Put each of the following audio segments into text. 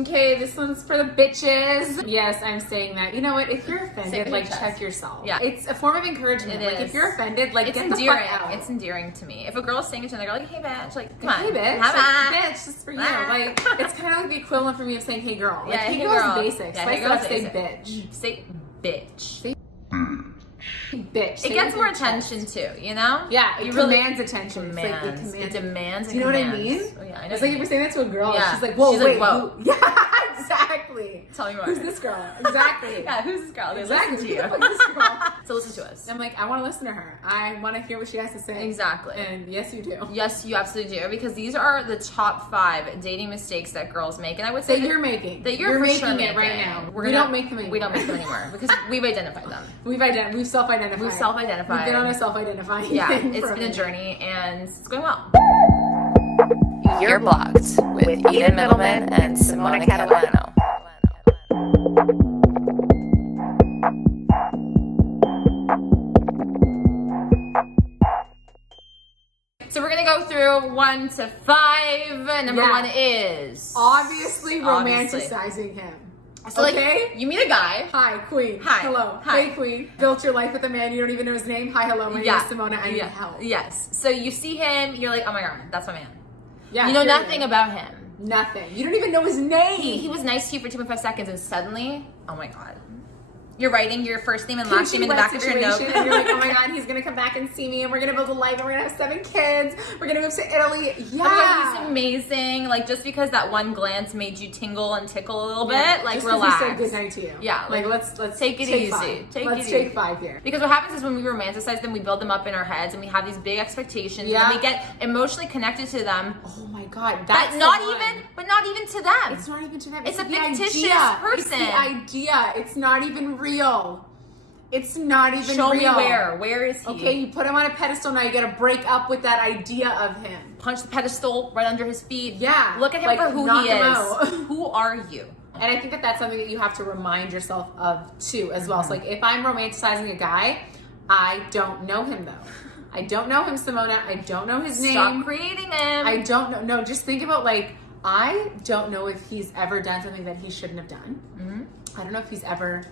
Okay, this one's for the bitches. Yes, I'm saying that. You know what? If you're offended, like, check yourself. Yeah. It's a form of encouragement. Like, if you're offended, like, it's get endearing. the fuck out. It's endearing to me. If a girl's saying it to another girl, like, hey, bitch, like, come on. Hey, bitch. Like, bitch, this is for you. Like, it's kind of like the equivalent for me of saying, hey, girl. Like, hey, girl is basic. Yeah, so hey, girl is say basic. bitch. Say bitch. Say bitch. It gets more attention too, you know? Yeah, it commands attention. Demands. It demands. Do you know what I mean? Oh, yeah, I know. It's like if you're saying that to a girl, yeah. she's like, whoa, she's wait, like, whoa. Yeah, exactly. Tell me more. Who's this girl? Exactly. Yeah, who's this girl? They exactly. listen to you. Who the fuck is this girl? So listen to us. I'm like, I want to listen to her. I want to hear what she has to say. Exactly. And yes, you do. Yes, you absolutely do. Because these are the top 5 dating mistakes that girls make. And I would say that you're making. That you're making sure it right now. We don't make them anymore. We don't make them anymore. Because we've identified them. We've self-identified. We've self-identified. We've been on a self-identifying. Yeah, it's been a journey and it's going well. You're Blocked with Eden Middleman and Simona Catalano. So we're gonna go through 1 to 5. Number 1 is obviously romanticizing him. So okay, like, you meet a guy. Hi, queen. Hi. Hello. Hi. Hey, queen. Built your life with a man you don't even know his name. Hi, hello. My name is Simona. I need help. Yes. So you see him. You're like, oh my god, that's my man. Yeah. You know nothing about him. Nothing. You don't even know his name. He was nice to you for 2.5 seconds, and suddenly, oh my god. You're writing your first name and last name in the back of your note. And you're like, oh my god, he's gonna come back and see me, and we're gonna build a life, and we're gonna have 7 kids. We're gonna move to Italy. Yeah. Oh my god, he's amazing. Like, just because that one glance made you tingle and tickle a little bit, like, just relax. He said good night to you. Yeah. Like, let's take it easy. Let's take 5 here. Because what happens is when we romanticize them, we build them up in our heads, and we have these big expectations, and we get emotionally connected to them. Oh my god, but not even to them. It's not even to them. It's a fictitious person. It's the idea. It's not even real. It's not even Show real. me where. Where is he? Okay, you put him on a pedestal, now you gotta break up with that idea of him. Punch the pedestal right under his feet. Yeah. Look at him for who he is. Who are you? And I think that that's something that you have to remind yourself of too, as well. So like, if I'm romanticizing a guy, I don't know him though. I don't know him, Simona. I don't know his name. Stop creating him. I don't know. No, just think about like, I don't know if he's ever done something that he shouldn't have done. I don't know if he's ever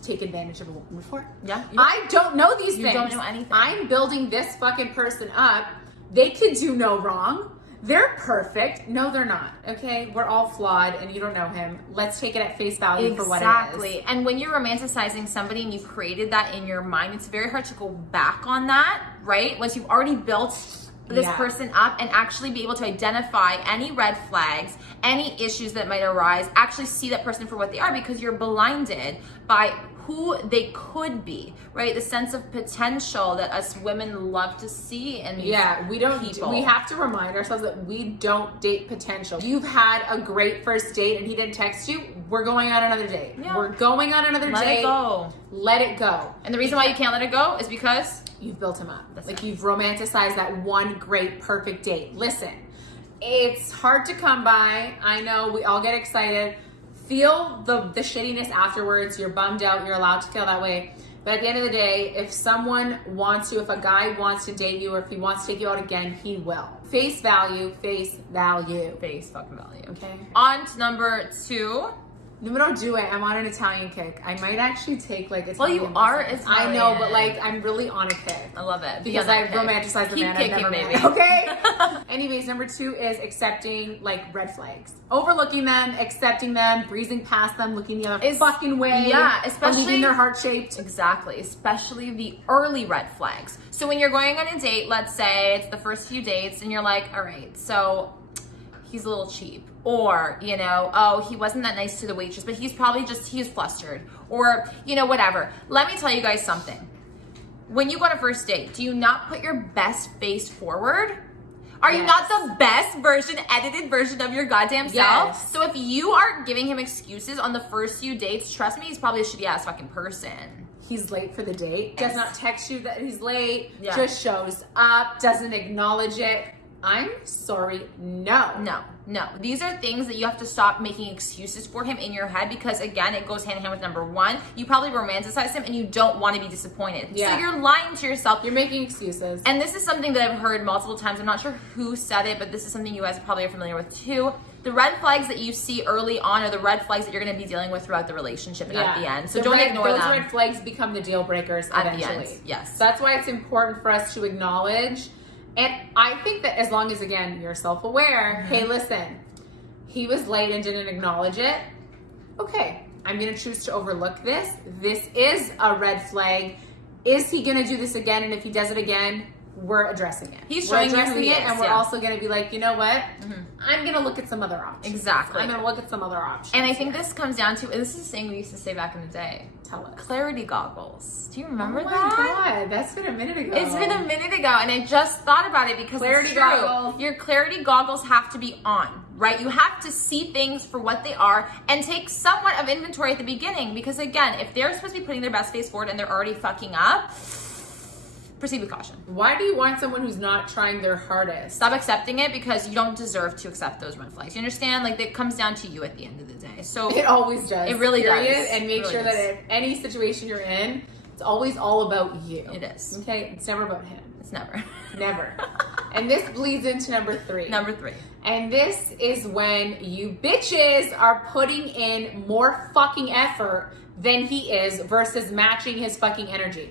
take advantage of a woman before. Yeah. I don't know these things. You don't know anything. I'm building this fucking person up. They could do no wrong. They're perfect. No, they're not. Okay? We're all flawed and you don't know him. Let's take it at face value for what it is. Exactly. And when you're romanticizing somebody and you've created that in your mind, it's very hard to go back on that, right? Once you've already built this person up and actually be able to identify any red flags, any issues that might arise, actually see that person for what they are, because you're blinded by who they could be, right? The sense of potential that us women love to see in these people. We have to remind ourselves that we don't date potential. You've had a great first date and he didn't text you, we're going on another date. Yeah. We're going on another date. Let it go. Let it go. And the reason why you can't let it go is because you've built him up. You've romanticized that one great, perfect date. Listen, it's hard to come by. I know, we all get excited. Feel the shittiness afterwards. You're bummed out. You're allowed to feel that way. But at the end of the day, if someone wants you, if a guy wants to date you, or if he wants to take you out again, he will. Face value, face value. Face fucking value. Okay. On to number 2. Numero 2, I'm on an Italian kick. I might actually take like Italian. Well, you are Italian. I know, but like I'm really on a kick. I love it. Because I've romanticized the man I've never met. Okay? Anyways, number 2 is accepting like red flags. Overlooking them, accepting them, breezing past them, looking the other fucking way. Yeah, especially leaving their heart shaped. Exactly, especially the early red flags. So when you're going on a date, let's say it's the first few dates and you're like, all right, so he's a little cheap. Or, you know, oh, he wasn't that nice to the waitress, but he's probably he's flustered. Or, you know, whatever. Let me tell you guys something. When you go on a first date, do you not put your best face forward? Are you not the best edited version of your goddamn self? So if you are giving him excuses on the first few dates, trust me, he's probably a shitty ass fucking person. He's late for the date, does not text you that he's late, just shows up, doesn't acknowledge it. I'm sorry, no. These are things that you have to stop making excuses for him in your head, because again, it goes hand in hand with number 1. You probably romanticize him and you don't want to be disappointed. So you're lying to yourself. You're making excuses. And this is something that I've heard multiple times. I'm not sure who said it, but this is something you guys probably are familiar with too. The red flags that you see early on are the red flags that you're going to be dealing with throughout the relationship and at the end. So don't ignore them. Those red flags become the deal breakers eventually. At the end, yes. So that's why it's important for us to acknowledge. And I think that as long as, again, you're self-aware, hey, listen, he was late and didn't acknowledge it. Okay, I'm going to choose to overlook this. This is a red flag. Is he going to do this again? And if he does it again, we're addressing it. He's showing you who he is, and we're also going to be like, you know what? I'm going to look at some other options. Exactly. I'm going to look at some other options. And I think this comes down to, this is a saying we used to say back in the day. Tell us. Clarity goggles. Do you remember that? Oh my God, that's been a minute ago. It's been a minute ago, and I just thought about it because Clarity it's true. goggles. Your clarity goggles have to be on, right? You have to see things for what they are and take somewhat of inventory at the beginning, because again, if they're supposed to be putting their best face forward and they're already fucking up, proceed with caution. Why do you want someone who's not trying their hardest? Stop accepting it, because you don't deserve to accept those red flags. You understand? Like, it comes down to you at the end of the day. So it always does. It really does. And make sure that if any situation you're in, it's always all about you. It is. Okay? It's never about him. It's never. Never. And this bleeds into number 3. Number 3. And this is when you bitches are putting in more fucking effort than he is versus matching his fucking energy.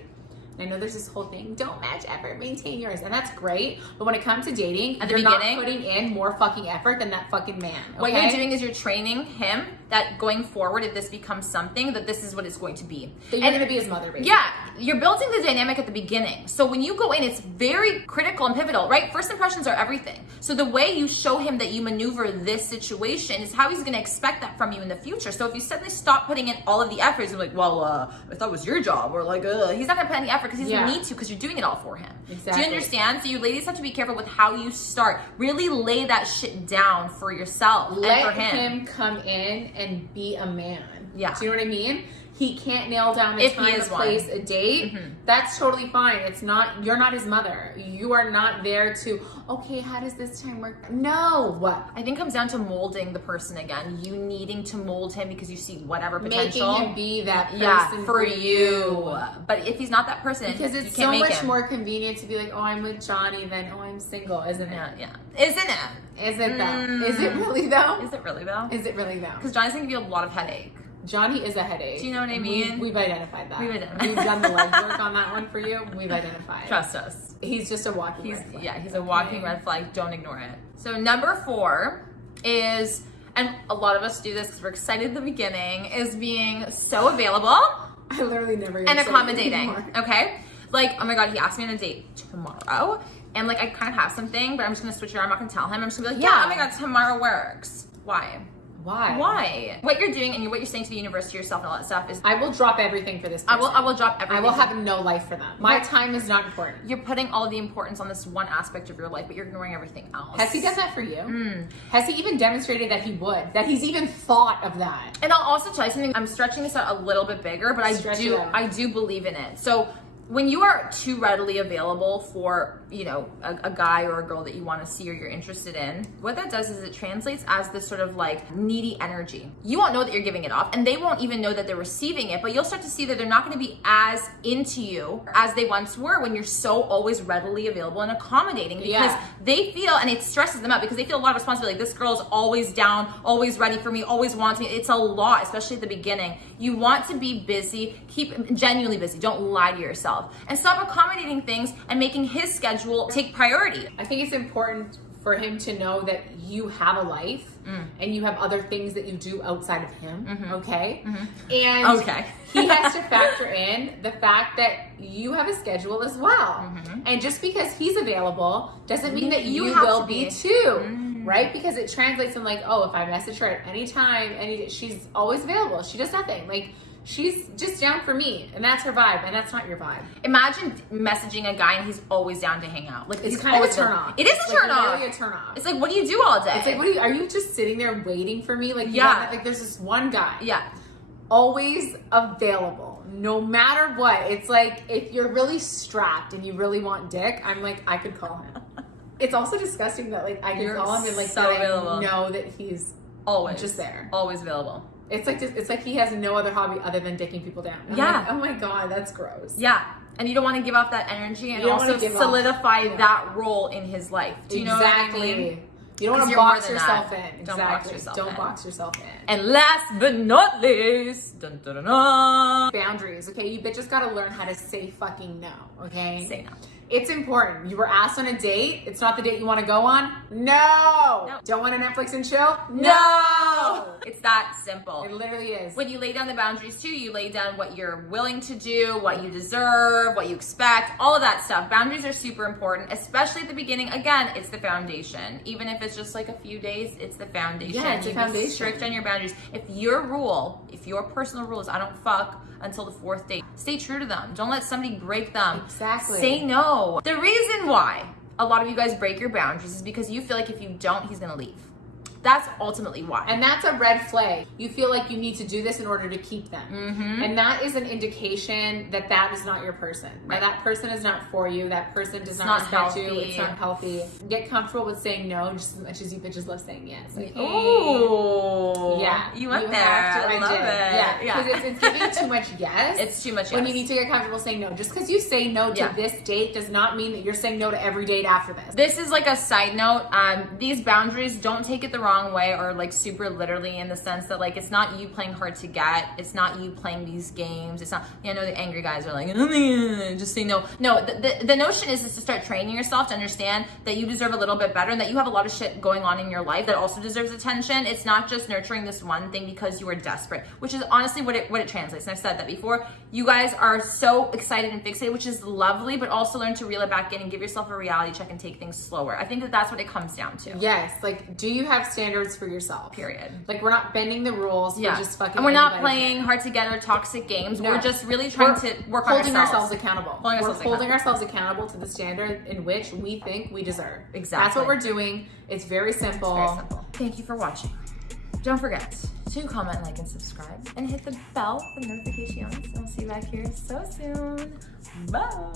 I know there's this whole thing, don't match effort, maintain yours. And that's great. But when it comes to dating, you're not putting in more fucking effort than that fucking man. Okay? What you're doing is you're training him that going forward, if this becomes something, that this is what it's going to be. That you're going to be his mother, basically. Yeah. You're building the dynamic at the beginning. So when you go in, it's very critical and pivotal, right? First impressions are everything. So the way you show him that you maneuver this situation is how he's going to expect that from you in the future. So if you suddenly stop putting in all of the effort, he's like, well, I thought it was your job. Or like, he's not going to put any effort because he doesn't need to, because you're doing it all for him. Exactly. Do you understand? So you ladies have to be careful with how you start. Really lay that shit down for yourself and for him. Let him come in and be a man. Yeah. Do you know what I mean? He can't nail down a time, a place, a date. That's totally fine. It's not, you're not his mother. You are not there to, okay, how does this time work? No. I think it comes down to molding the person again. You needing to mold him because you see whatever potential. Making him be that person for you. But if he's not that person, because it's you can't so make much him. more convenient to be like, oh, I'm with Johnny than, oh, I'm single, isn't it? Yeah. Isn't it? Is it though? Is it really though? Is it really though? Is it really though? Because Johnny's gonna give you a lot of headache. Johnny is a headache. Do you know what I mean? We've identified that. We've identified. We've done the legwork on that one for you. We've identified. Trust us. He's just a walking red flag. Yeah, he's a walking red flag. Don't ignore it. So number 4 is, and a lot of us do this because we're excited at the beginning, is being so available. I literally never even and said accommodating. it Okay? Like, oh my God, he asked me on a date tomorrow. And like, I kind of have something, but I'm just going to switch it around. I'm not going to tell him. I'm just going to be like, yeah, oh my God, tomorrow works. Why? Why? What you're doing and what you're saying to the universe, to yourself, and all that stuff is, I will drop everything for this person. I will drop everything. I will have no life for them. My time is not important. You're putting all of the importance on this one aspect of your life, but you're ignoring everything else. Has he done that for you? Has he even demonstrated that he would? That he's even thought of that? And I'll also tell you something. I'm stretching this out a little bit bigger, but I do believe in it. So when you are too readily available for, you know, a guy or a girl that you want to see or you're interested in, what that does is it translates as this sort of like needy energy. You won't know that you're giving it off, and they won't even know that they're receiving it, but you'll start to see that they're not going to be as into you as they once were when you're so always readily available and accommodating, because they feel, and it stresses them out because they feel a lot of responsibility. Like, this girl's always down, always ready for me, always wants me. It's a lot, especially at the beginning. You want to be busy, keep genuinely busy. Don't lie to yourself. And stop accommodating things and making his schedule take priority. I think it's important for him to know that you have a life and you have other things that you do outside of him, okay? And he has to factor in the fact that you have a schedule as well. And just because he's available doesn't mean that you will be too, right? Because it translates from like, oh, if I message her at any time, she's always available. She does nothing. Like, she's just down for me, and that's her vibe, and that's not your vibe. Imagine messaging a guy and he's always down to hang out. Like, it's kind of a turn off. It is a turn off. Really a turn off. It's like, what do you do all day? It's like, are you just sitting there waiting for me? Like, like there's this one guy. Always available, no matter what. It's like, if you're really strapped and you really want dick, I'm like, I could call him. It's also disgusting that like I can call him and like so that I know that he's always just there, always available. It's like he has no other hobby other than dicking people down. I'm like, oh my God, that's gross. Yeah. And you don't want to give off that energy and also solidify that role in his life. Do you know what I mean? You don't want 'Cause to you're more box than yourself that. in. Don't Exactly. box yourself Don't in. box yourself in. And last but not least, dun, dun, dun, dun, Boundaries, okay? You bitches gotta learn how to say fucking no, okay? say no. It's important. You were asked on a date. It's not the date you want to go on. No. Don't want to Netflix and chill? No. It's that simple. It literally is. When you lay down the boundaries too, you lay down what you're willing to do, what you deserve, what you expect, all of that stuff. Boundaries are super important, especially at the beginning. Again, it's the foundation. Even if it's just like a few days, it's the foundation. Yeah, it's the You be foundation. strict on your boundaries. If your personal rule is I don't fuck until the 4th date, stay true to them. Don't let somebody break them. Exactly. Say no. The reason why a lot of you guys break your boundaries is because you feel like if you don't, he's gonna leave. That's ultimately why. And that's a red flag. You feel like you need to do this in order to keep them. Mm-hmm. And that is an indication that that is not your person. Right. That person is not for you. That person does It's not not respect you. healthy. It's not healthy. Get comfortable with saying no just as much as you bitches love saying yes. Like, hey. Ooh. Yeah. You went there. have to. I love did. it. Yeah. Because it's giving too much yes. It's too much When yes. you need to get comfortable saying no. Just because you say no to Yeah. this date does not mean that you're saying no to every date after this. This is like a side note. These boundaries, don't take it the wrong way or like super literally in the sense that like it's not you playing hard to get. It's not you playing these games. It's not, you know, the angry guys are like, just say no. No, the notion is to start training yourself to understand that you deserve a little bit better and that you have a lot of shit going on in your life that also deserves attention. It's not just nurturing this one thing because you are desperate, which is honestly what it translates. And I've said that before. You guys are so excited and fixated, which is lovely, but also learn to reel it back in and give yourself a reality check and take things slower. I think that that's what it comes down to. Yes. Like, do you have standards for yourself? Period. Like, we're not bending the rules. Yeah. We're just fucking. And we're not anybody. playing hard together toxic games. No. We're just really trying to work on holding ourselves accountable. Holding we're ourselves holding ourselves accountable to the standard in which we think we deserve. Exactly. That's what we're doing. It's very simple. Very simple. Thank you for watching. Don't forget to comment, like, and subscribe, and hit the bell for notifications. I'll see you back here so soon. Bye.